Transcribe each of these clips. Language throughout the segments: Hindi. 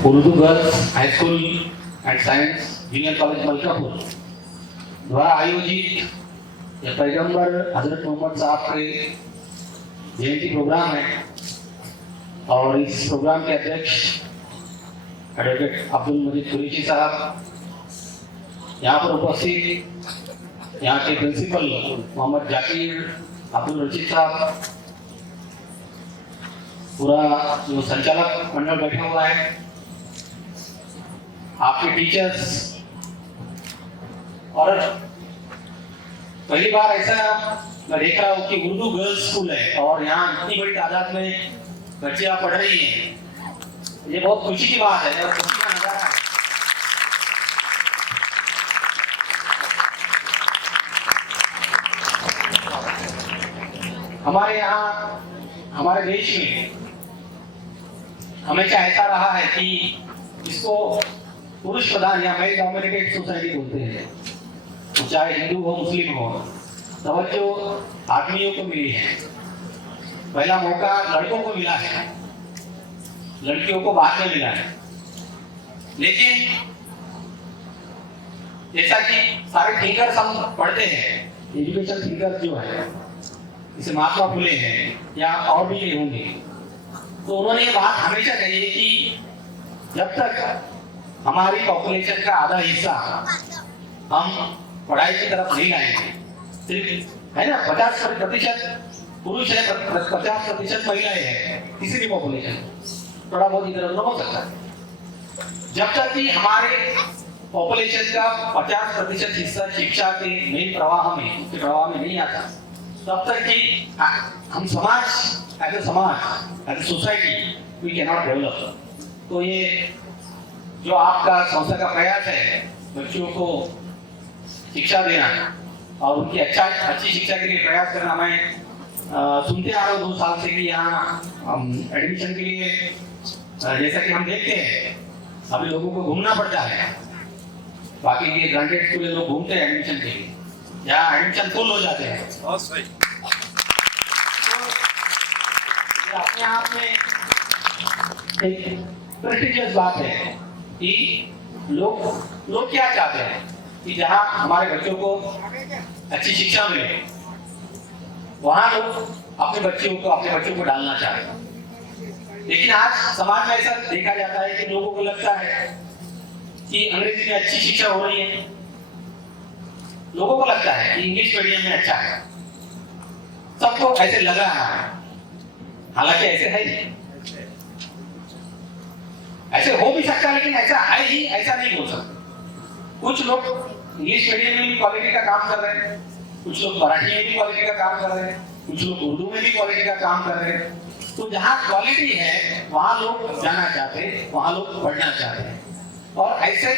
Urdu girls high school and science junior college Malkapur द्वारा आयोजित यह पैगंबर हजरत मोहम्मद साहब के जयंती प्रोग्राम है और इस प्रोग्राम के अध्यक्ष एडवोकेट अब्दुल मजीद कुरैशी साहब, यहाँ पर उपस्थित यहाँ के प्रिंसिपल मोहम्मद जाकिर अब्दुल रशीद साहब, पूरा जो संचालक मंडल बैठा हुआ है, आपके टीचर्स, और पहली बार ऐसा मैं देख रहा हूँ कि उर्दू गर्ल्स स्कूल है और यहाँ इतनी बड़ी तादाद में बच्चियां पढ़ रही हैं। ये बहुत खुशी की बात है और खुशी का नजारा है। हमारे यहाँ, हमारे देश में हमेशा ऐसा रहा है कि इसको पुरुष प्रधान या मेल डोमिनेटेड सोसाइटी बोलते हैं, चाहे हिंदू हो मुस्लिम हो। तवज्जो आदमियों को मिली है, पहला मौका लड़कों को मिला है, लड़कियों को बाद में मिला है। लेकिन जैसा कि सारे थिंकर्स हम पढ़ते हैं, एजुकेशन थिंकर्स जो है, जैसे महात्मा फुले हैं या और भी ये होंगे, तो उन्होंने ये बात हमेशा कही है कि जब तक हमारी पॉपुलेशन का आधा हिस्सा हम पढ़ाई की तरफ नहीं लाएंगे, सिर्फ है ना 50% पुरुष है, 50% महिलाएं हैं, किसी भी पॉपुलेशन, थोड़ा बहुत इधर उधर हो सकता है। जब तक कि हमारे पॉपुलेशन का 50% हिस्सा शिक्षा के मेन प्रवाह में, उसके प्रवाह में नहीं आता, तब तक कि हम समाज, एज ए समाज, as a society, we can not develop. तो ये जो आपका संस्था का प्रयास है बच्चों को शिक्षा देना और उनकी अच्छी शिक्षा के लिए प्रयास करना, मैं सुनते आ रहा हूँ 2 साल से कि यहाँ एडमिशन के लिए जैसा कि हम देखते हैं अभी लोगों को घूमना पड़ता है, बाकी के ग्रांटेड स्कूल लोग घूमते हैं एडमिशन के लिए, यहाँ एडमिशन फुल हो जाते हैं। बहुत सही। तो अपने आप में एक प्रेस्टिजियस बात है कि लोग क्या चाहते हैं कि जहाँ हमारे बच्चों को अच्छी शिक्षा मिले, वहाँ लोग अपने बच्चों को डालना चाहते हैं। लेकिन आज समाज में ऐसा देखा जाता है कि लोगों को लगता है कि अंग्रेजी में अच्छी शिक्षा हो रही है, लोगों को लगता है कि इंग्लिश मीडियम में अच्छा है, सबको ऐसे लग रहा है, हालांकि ऐसे है नहीं। ऐसे हो भी सकता है लेकिन ऐसा है ही, ऐसा नहीं हो सकता। कुछ लोग इंग्लिश मीडियम में भी क्वालिटी का काम कर रहे हैं, कुछ लोग मराठी में भी क्वालिटी का काम कर रहे हैं, कुछ लोग उर्दू में भी क्वालिटी का काम कर रहे हैं। तो जहाँ क्वालिटी है वहाँ लोग जाना चाहते हैं, वहाँ लोग पढ़ना चाहते हैं, और ऐसे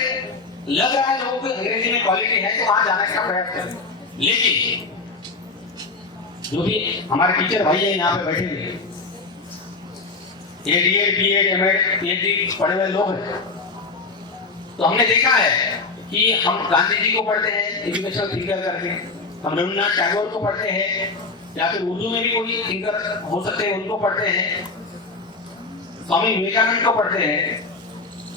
लग रहा है लोगों को अंग्रेजी में क्वालिटी है तो वहाँ जाने का प्रयास करें। लेकिन जो भी हमारे टीचर भाई है यहाँ पे बैठे हुए, एडीएड, बीएड, एमएड, पीएचडी पढ़े हुए लोग हैं, तो हमने देखा है कि हम गांधी जी को पढ़ते हैं एजुकेशनल थिंकर करके, हम रविन्द्रनाथ टैगोर को पढ़ते हैं, या फिर उर्दू में भी कोई थिंकर हो सकते हैं उनको पढ़ते हैं, स्वामी विवेकानंद को पढ़ते हैं,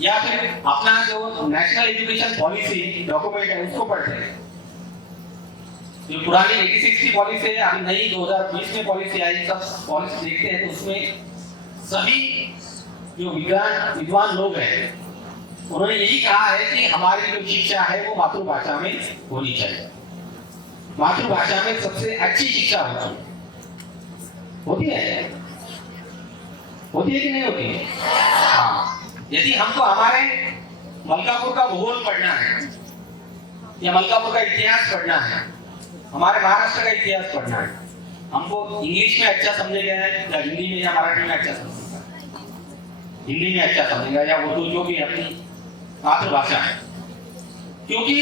या फिर अपना जो नेशनल एजुकेशन पॉलिसी डॉक्यूमेंट है उसको पढ़ते हैं। जो पुरानी 86 की पॉलिसी है, अभी नई 2020 में पॉलिसी आई, सब पॉलिसी देखते हैं तो उसमें सभी जो विद्वान लोग हैं उन्होंने यही कहा है कि हमारी जो शिक्षा है वो मातृभाषा में होनी चाहिए। मातृभाषा में सबसे अच्छी शिक्षा होती है कि नहीं होती है? हाँ, यदि हमको हमारे मलकापुर का भूगोल पढ़ना है या मलकापुर का इतिहास पढ़ना है, हमारे महाराष्ट्र का इतिहास पढ़ना है, हमको इंग्लिश में अच्छा समझेगा या हिंदी में या मराठी में अच्छा समझेगा, हिंदी में अच्छा समझेगा या उर्दू, जो भी अपनी मातृभाषा है। क्योंकि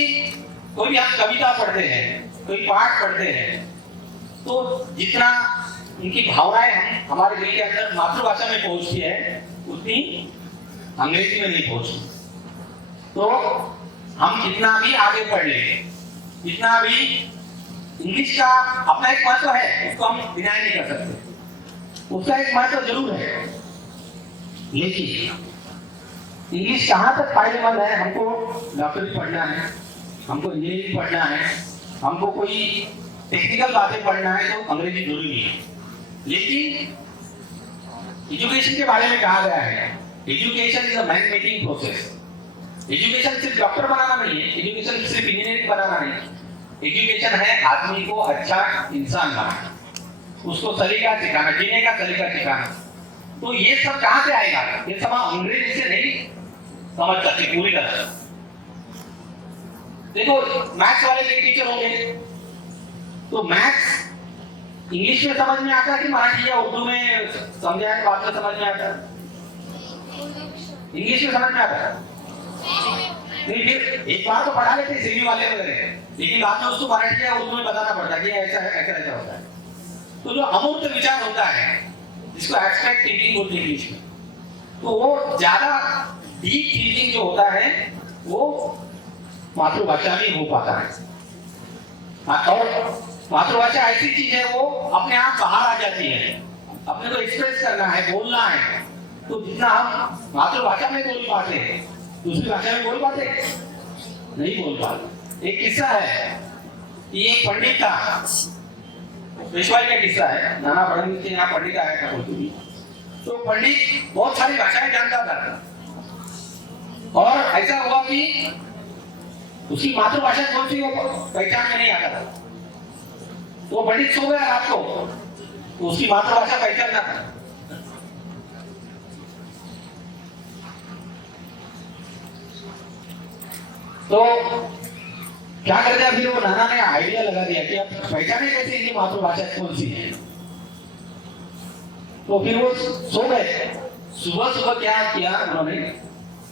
कोई भी हम कविता पढ़ते हैं, कोई पाठ पढ़ते हैं, तो जितना उनकी भावनाएं हमारे दिल के अंदर मातृभाषा में पहुंचती है उतनी अंग्रेजी में नहीं पहुंचती। तो हम जितना भी आगे पढ़ लें, जितना भी इंग्लिश का अपना एक महत्व है, उसको हम डिनाई नहीं कर सकते, उसका एक महत्व जरूर है। लेकिन इंग्लिश कहाँ तक फायदेमंद है? हमको डॉक्टरी पढ़ना है, हमको इंजीनियरिंग पढ़ना है, हमको कोई टेक्निकल बातें पढ़ना है तो अंग्रेजी जरूरी है। लेकिन एजुकेशन के बारे में कहा गया है, education is a man making process. Education सिर्फ डॉक्टर बनाना नहीं है, एजुकेशन सिर्फ इंजीनियरिंग बनाना नहीं है, एजुकेशन है आदमी को अच्छा इंसान बनाना, उसको सलीका सिखाना, जीने का सलीका सिखाना। तो ये सब कहाँ से आएगा? ये सब अंग्रेजी से नहीं समझ सकते पूरी तरह। देखो मैथ्स वाले कई टीचर होंगे, तो मैथ्स इंग्लिश में समझ में आता है कि मराठी या उर्दू में समझाया तो बात में समझ में आता है? इंग्लिश में समझ में आता है? नहीं, फिर एक बार तो पढ़ा लेते सीवी वाले वगैरह, लेकिन बाद में उसको मराठी या उर्दू में बताना पड़ता है कि ऐसा है, ऐसा ऐसा होता है। तो जो अमूर्त विचार होता है, जिसको एब्स्ट्रैक्ट थिंकिंग बोलते हैं इंग्लिश में, तो वो ज्यादा डीप थिंकिंग जो होता है वो मातृभाषा में हो पाता है। और मातृभाषा ऐसी चीज है, वो अपने आप बाहर आ जाती है। अपने को एक्सप्रेस करना है, बोलना है, तो जितना हम मातृभाषा में बोल पाते हैं, दूसरी भाषा में बोल पाते नहीं बोल पाते। एक किस्सा है कि एक पंडित था, पेशवाई का किस्सा है, नाना फडणवीस के यहाँ पंडित आया था बोलती। तो पंडित बहुत सारी भाषाएं जानता था, और ऐसा हुआ कि उसकी मातृभाषा कौन सी वो पहचान में नहीं आता था। तो पंडित सो गया रात को, तो उसकी मातृभाषा पहचानना था। तो क्या कर दिया फिर वो नाना ने आइडिया लगा दिया कि अब पहचाने कैसे इनकी मातृभाषा कौन सी है। तो फिर वो सो गए। सुबह सुबह क्या किया उन्होंने,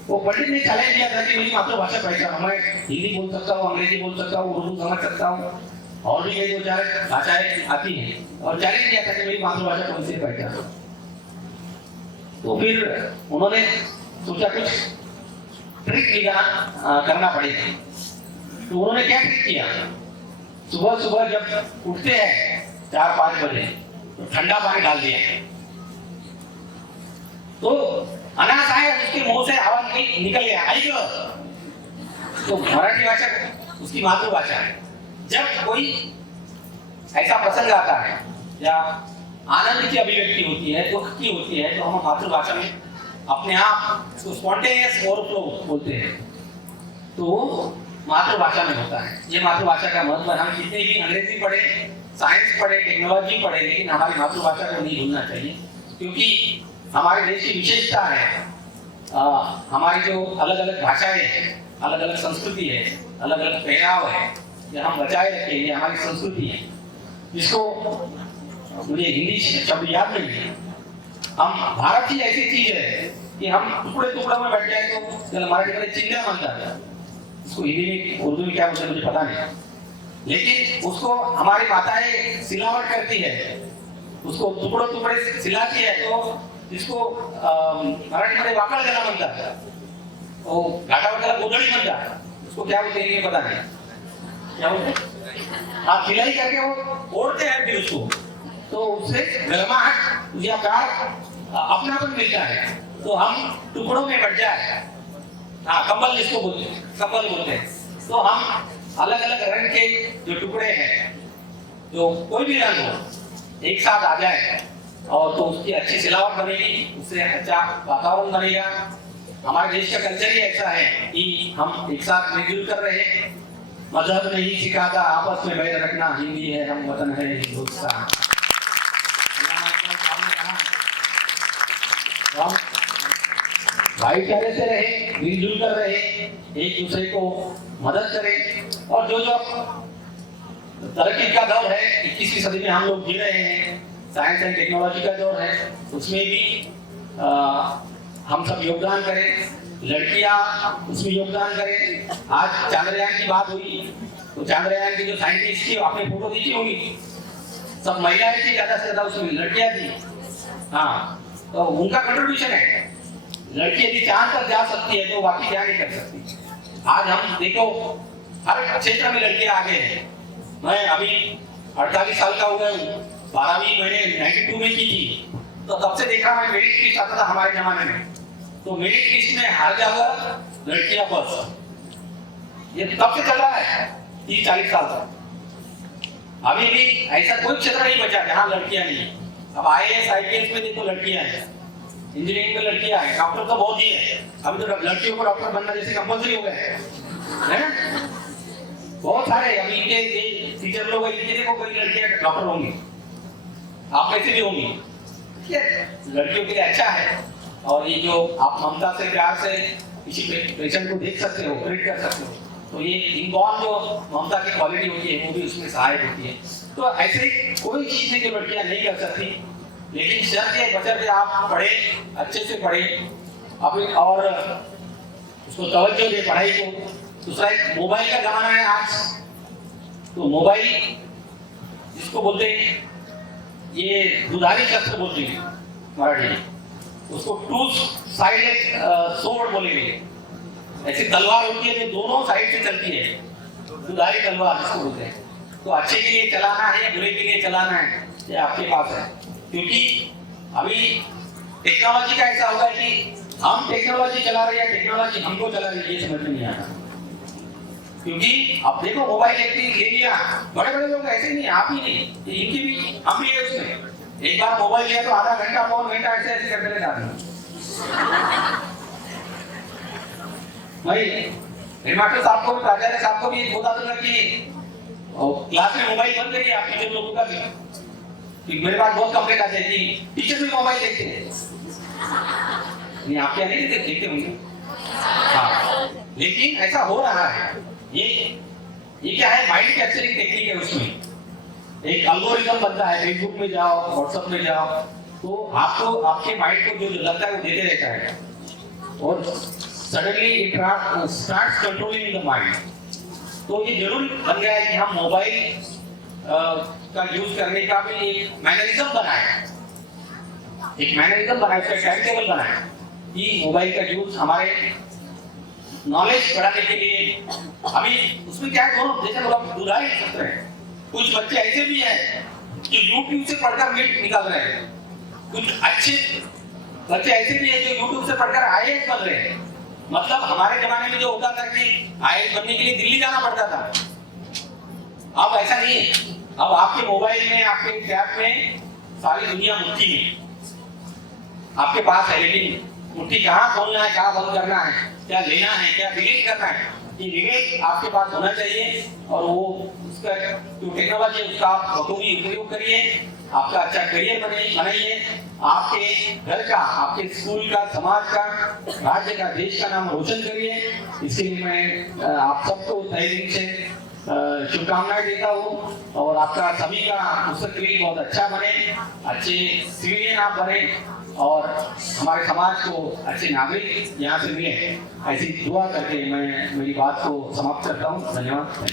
वो पंडित ने चैलेंज किया था कि मेरी मातृभाषा पहचानो, मैं हिंदी बोल सकता हूँ, अंग्रेजी बोल सकता हूँ, उर्दू समझ सकता हूँ, और भी कई दो चार भाषाएं आती हैं, और चैलेंज किया था कि मेरी मातृभाषा कौन सी पहचानो। तो फिर उन्होंने सोचा कुछ ट्रिक करना पड़ेगा। तो उन्होंने क्या ट्रिक किया, सुबह सुबह जब उठते हैं 4-5 बजे, तो ठंडा पानी डाल दिया, तो अनायास उसके मुंह से आवाज निकल गया, आई गो। तो मराठी भाषा उसकी मातृभाषा है। जब कोई ऐसा प्रसंग आता है या आनंद की अभिव्यक्ति होती है, दुख की होती है, तो हम मातृभाषा में अपने आप स्पॉन्टेनियस ओवरफ्लो बोलते हैं, तो मातृभाषा में होता है। ये मातृभाषा का महत्व है। हम कितने भी अंग्रेजी पढ़े, साइंस पढ़े, टेक्नोलॉजी पढ़े, लेकिन हमारी मातृभाषा को नहीं भूलना चाहिए, क्योंकि हमारे देश की विशेषता है, हमारी जो अलग अलग भाषाएं हैं, अलग अलग संस्कृति है, अलग अलग पहनाव है, ये हम बचाए रखें, ये हमारी संस्कृति है, जिसको मुझे हिंदी शब्द याद नहीं है। हम भारत ही ऐसी चीज है कि हम टुकड़े टुकड़ों में बैठ जाए तो मराठी में चिंता बनता है, उसको हिंदी में उर्दू में क्या बोलते हैं मुझे पता नहीं, लेकिन उसको हमारी माताएं सिलावट करती है, उसको टुकड़े टुकड़े सिलाती है, तो जिसको मराठी में वाकड़ गला बनता है, वो घाटा वाला गोदड़ी बनता है, उसको क्या बोलते हैं ये पता नहीं, क्या बोलते हैं, हाँ सिलाई करके वो ओढ़ते हैं फिर उसको, तो उससे गर्माहट या प्यार अपनापन मिलता है। तो हम टुकड़ों में बढ़ जाए, हाँ कंबल जिसको बोलते हैं, कंबल बोलते हैं, तो हम अलग अलग रंग के जो टुकड़े हैं, जो कोई भी रंग हो, एक साथ आ जाए, और तो उसकी अच्छी सिलावट बनेगी, उससे अच्छा वातावरण बनेगा। हमारे देश का कल्चर ही ऐसा है कि हम एक साथ मिलजुल कर रहे हैं, मजहब नहीं सिखाता आपस में बैर रखना, हिंदी है हम वतन है हिंदुस्तान। हम भाईचारे से रहे, मिलजुल कर रहे, एक दूसरे को मदद करें, और जो जो तरक्की का दौर है 21वीं सदी में हम लोग जी रहे हैं, साइंस एंड टेक्नोलॉजी का दौर है, उसमें भी हम सब योगदान करें, लड़कियां उसमें योगदान करें। आज चांद्रयान की बात हुई, तो चांद्रयान की जो साइंटिस्ट थी आपने फोटो देखी होगी, सब महिलाएं थी, ज्यादा से ज्यादा उसमें लड़कियां थी। हाँ, तो उनका कंट्रीब्यूशन है। लड़की यदि चांद तक जा सकती है तो बाकी क्या नहीं कर सकती। आज हम देखो हर क्षेत्र में लड़कियां आगे हैं। मैं अभी 48 साल का हो गया हूँ, 12वीं मैंने 92 में की थी, तो तब से देखा मैं मेरिट लिस्ट आता था हमारे जमाने में, तो मेरिट लिस्ट में हर जगह लड़कियां फर्स्ट। ये कब से चल रहा है? 30-40 साल तक। अभी भी ऐसा कोई क्षेत्र नहीं बचा जहां लड़कियां नहीं है। अब IAS IPS में देखो लड़कियां हैं, इंजीनियरिंग में लड़कियां हैं, डॉक्टर तो बहुत ही है। अभी तो लड़कियों को डॉक्टर बनना जैसे कंपल्सरी हो गया है। बहुत सारे अभी इनके टीचर लोग इनके देखो कोई लड़कियां डॉक्टर होंगी, आप में से भी होंगी। ठीक है, लड़कियों के लिए अच्छा है। और ये जो आप ममता से प्यार से किसी पेशेंट को देख सकते हो, ट्रीट कर सकते हो, तो ये इनबॉर्न जो ममता की क्वालिटी होती है वो भी उसमें सहायक होती है। तो ऐसे कोई चीज नहीं जो लड़कियां नहीं कर सकती, लेकिन शर्त ये बशर्ते आप पढ़े, अच्छे से पढ़े अभी और उसको तवज्जो दे पढ़ाई को। दूसरा एक मोबाइल का जमाना है आज, तो मोबाइल जिसको बोलते हैं ये दुधारी शस्त्र बोलते हैं मराठी में, उसको टू साइडेड सोर्ड बोलेंगे। ऐसी तलवार होती है जो दोनों साइड से चलती है, दुधारी तलवार जिसको बोलते हैं। तो अच्छे के लिए चलाना है या बुरे के लिए चलाना है ये आपके पास है। क्योंकि अभी टेक्नोलॉजी का ऐसा होगा कि हम टेक्नोलॉजी चला रहे हैं, टेक्नोलॉजी हमको चला रही है, ये समझ में नहीं आता। क्योंकि अब देखो मोबाइल एक ले लिया, बड़े बड़े लोग ऐसे नहीं, आप ही नहीं, इनकी भी हम भी है उसमें। एक बार मोबाइल लिया तो आधा घंटा पौन घंटा ऐसे ऐसे करते रहते हैं। भाई हेडमास्टर साहब को, प्राचार्य साहब को भी बता दूंगा कि क्लास में मोबाइल बंद करिए, आप टीचर लोगों का भी, कि मेरे पास बहुत कंप्लेंट आते हैं कि टीचर भी मोबाइल देखते हैं। नहीं, आप क्या नहीं देखते होंगे? हाँ, लेकिन ऐसा हो रहा है। ये क्या है, माइंड कैप्चरिंग टेक्निक है। उसमें एक एल्गोरिथम बनता है, फेसबुक में जाओ, व्हाट्सएप में जाओ, तो आपको आपके माइंड को जो लगता है वो देते रहता है और suddenly it starts controlling the mind. तो ये जरूर बन गया है कि हम मोबाइल का यूज करने का भी एक मैनरिज्म बनाए, एक मैनरिज्म बनाए, उसका टाइम टेबल बनाए कि मोबाइल का यूज हमारे नॉलेज बढ़ाने के लिए। अभी उसमें क्या है, दोनों जैसे लोग दुधारी शस्त्र है। कुछ बच्चे ऐसे भी हैं जो YouTube से पढ़कर नीट निकाल रहे हैं, कुछ अच्छे बच्चे ऐसे भी हैं जो YouTube से पढ़कर IAS बन रहे हैं। मतलब हमारे जमाने में जो होता था कि IAS बनने के लिए दिल्ली जाना पड़ता था, अब ऐसा नहीं है। अब आपके मोबाइल में, आपके टैब में सारी दुनिया मुट्ठी में आपके पास है। लेकिन मुट्ठी कहाँ खोलना है, कहाँ बंद करना है, क्या लेना है, क्या डिलीट करना है, ये डिलीट आपके पास होना चाहिए। और वो उसका जो टेक्नोलॉजी उसका आप बखूबी उपयोग करिए, आपका अच्छा करियर बनाइए, आपके घर का, आपके स्कूल का, समाज का, राज्य का, देश का नाम रोशन करिए। इसके लिए मैं आप सबको तहे दिल से शुभकामनाएं देता हूँ और आपका सभी का मुस्तकबिल बहुत अच्छा बने, अच्छे सिविलियन आप बने और हमारे समाज को अच्छे नागरिक यहाँ से मिले, ऐसी दुआ करके मैं मेरी बात को समाप्त करता हूँ। धन्यवाद।